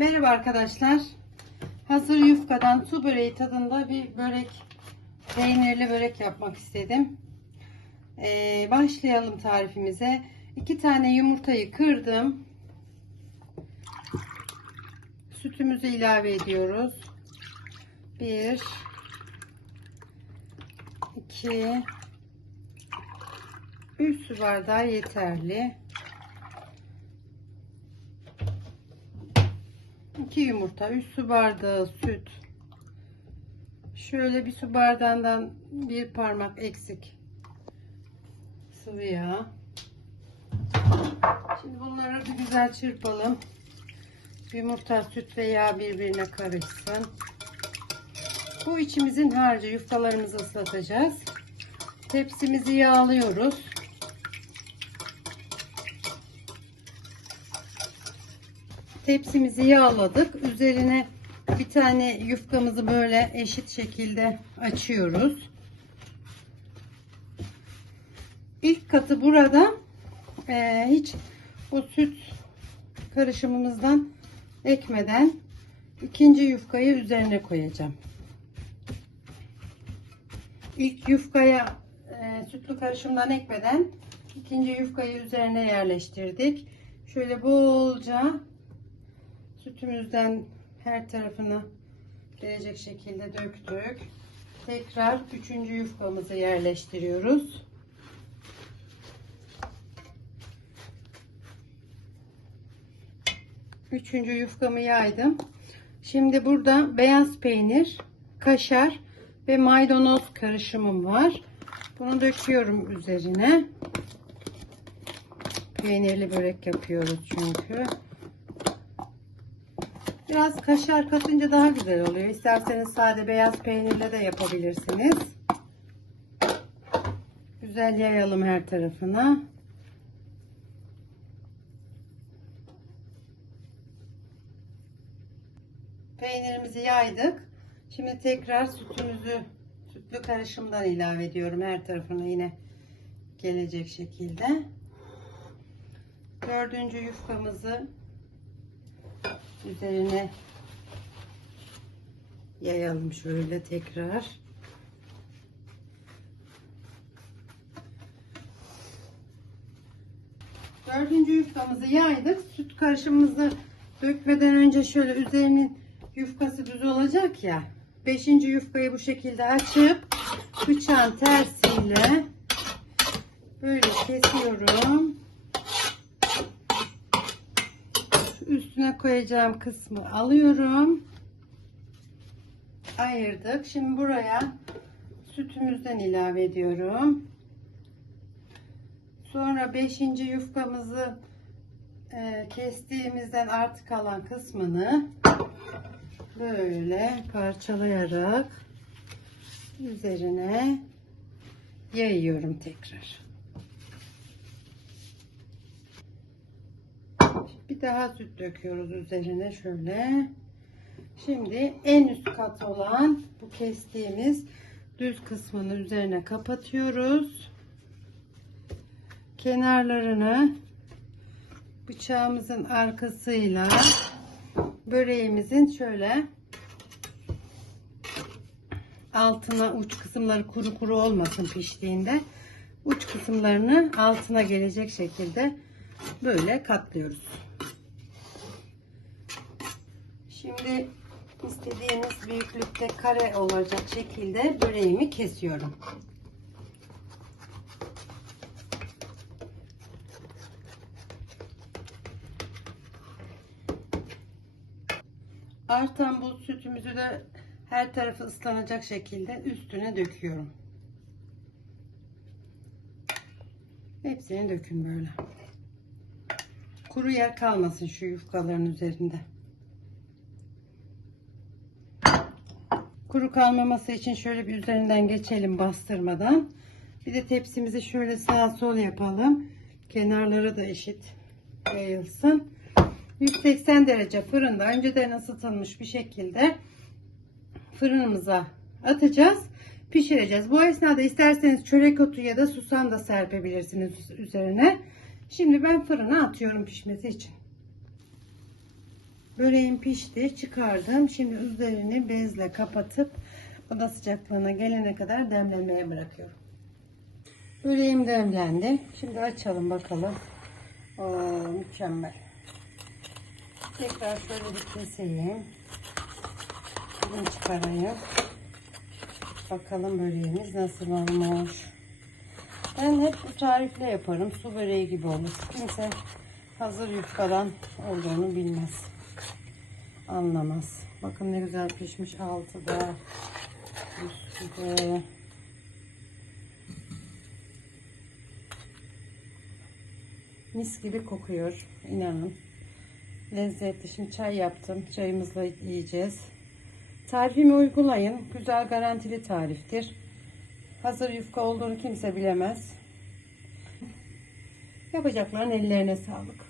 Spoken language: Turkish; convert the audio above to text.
Merhaba arkadaşlar. Hazır yufkadan su böreği tadında bir börek, peynirli börek yapmak istedim. Ee, başlayalım tarifimize. İki tane yumurtayı kırdım. Sütümüzü ilave ediyoruz. Bir, iki, üç su bardağı yeterli. 2 yumurta, 3 su bardağı süt. Şöyle bir su bardağından bir parmak eksik sıvı yağ. Şimdi bunları bir güzel çırpalım. Yumurta, süt ve yağ birbirine karışsın. Bu içimizin harcı yufkalarımızı ıslatacağız. Tepsimizi yağlıyoruz. Tepsimizi yağladık. Üzerine bir tane yufkamızı böyle eşit şekilde açıyoruz. İlk katı burada eee, hiç o süt karışımımızdan ekmeden ikinci yufkayı üzerine koyacağım. İlk yufkaya eee, sütlü karışımdan ekmeden ikinci yufkayı üzerine yerleştirdik. Şöyle bolca sütümüzden her tarafına gelecek şekilde döktük. Tekrar üçüncü yufkamızı yerleştiriyoruz. Üçüncü yufkamı yaydım. Şimdi burada beyaz peynir, kaşar ve maydanoz karışımım var. Bunu döküyorum üzerine. Peynirli börek yapıyoruz çünkü. Biraz kaşar katınca daha güzel oluyor. İsterseniz sade beyaz peynirle de yapabilirsiniz. Güzel yayalım her tarafına. Peynirimizi yaydık. Şimdi tekrar sütümüzü sütlü karışımdan ilave ediyorum her tarafına yine gelecek şekilde. Dördüncü yufkamızı üzerine yayalım şöyle tekrar. Dördüncü yufkamızı yaydık. Süt karışımımızı dökmeden önce şöyle üzerinin yufkası düz olacak ya. Beşinci yufkayı bu şekilde açıp bıçağın tersiyle böyle kesiyorum. Üstüne koyacağım kısmı alıyorum. Ayırdık. Şimdi buraya sütümüzden ilave ediyorum. Sonra 5. yufkamızı e, kestiğimizden artık kalan kısmını böyle parçalayarak üzerine yayıyorum tekrar. Bir daha süt döküyoruz üzerine şöyle. Şimdi en üst kat olan bu kestiğimiz düz kısmını üzerine kapatıyoruz. Kenarlarını bıçağımızın arkasıyla böreğimizin şöyle altına uç kısımları kuru kuru olmasın piştiğinde uç kısımlarını altına gelecek şekilde böyle katlıyoruz. Şimdi istediğiniz büyüklükte kare olacak şekilde böreğimi kesiyorum. Artan bu sütümüzü de her tarafı ıslanacak şekilde üstüne döküyorum. Hepsini dökün böyle. Kuru yer kalmasın şu yufkaların üzerinde. Kuru kalmaması için şöyle bir üzerinden geçelim bastırmadan. Bir de tepsimizi şöyle sağ sol yapalım. Kenarları da eşit yayılsın. 180 derece fırında önceden ısıtılmış bir şekilde fırınımıza atacağız. Pişireceğiz. Bu esnada isterseniz çörek otu ya da susam da serpebilirsiniz üzerine. Şimdi ben fırına atıyorum pişmesi için. Böreğim pişti. Çıkardım. Şimdi üzerini bezle kapatıp oda sıcaklığına gelene kadar demlemeye bırakıyorum. Böreğim demlendi. Şimdi açalım bakalım. Oo, mükemmel. Tekrar şöyle bir keseyim. Bunu çıkarayım. Bakalım böreğimiz nasıl olmuş. Ben hep bu tarifle yaparım. Su böreği gibi olur. Kimse hazır yufkadan olduğunu bilmez. Anlamaz. Bakın ne güzel pişmiş altı da. Mis gibi kokuyor. İnanın. Lezzetli. Şimdi çay yaptım. Çayımızla yiyeceğiz. Tarifimi uygulayın. Güzel garantili tariftir. Hazır yufka olduğunu kimse bilemez. Yapacakların ellerine sağlık.